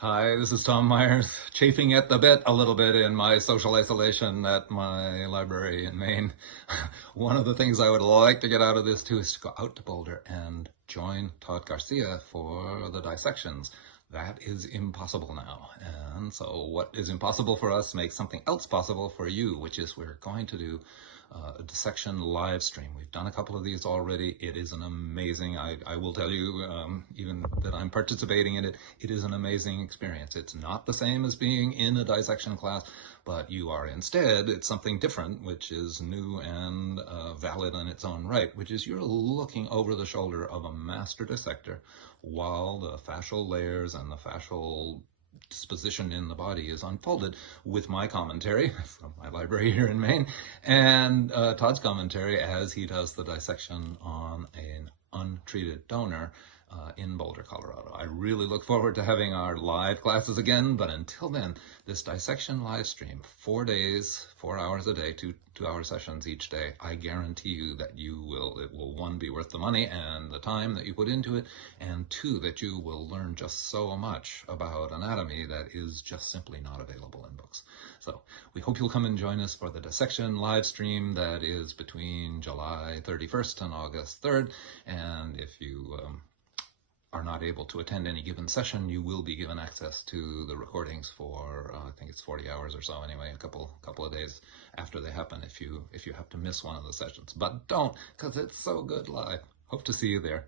Hi, this is Tom Myers, chafing at the bit a little bit in my social isolation at my library in Maine. One of the things I would like to get out of this too is to go out to Boulder and join Todd Garcia for the dissections. That is impossible now. And so what is impossible for us makes something else possible for you, which is we're going to do a dissection live stream. We've done a couple of these already. It is an amazing, I will tell you, even that I'm participating in it, it is an amazing experience. It's not the same as being in a dissection class, but you are instead, it's something different, which is new and valid in its own right, which is you're looking over the shoulder of a master dissector while the fascial layers and the fascial disposition in the body is unfolded with my commentary from my library here in Maine and Todd's commentary as he does the dissection on an untreated donor in Boulder, Colorado. I really look forward to having our live classes again, but until then, this dissection live stream, 4 days, 4 hours a day, two-hour sessions each day, I guarantee you that it will, one, be worth the money and the time that you put into it, and two, that you will learn just so much about anatomy that is just simply not available in books. So we hope you'll come and join us for the dissection live stream that is between July 31st and August 3rd, and if you are not able to attend any given session, you will be given access to the recordings for I think it's 40 hours or so anyway, a couple of days after they happen if you have to miss one of the sessions. But don't, because it's so good live. Hope to see you there.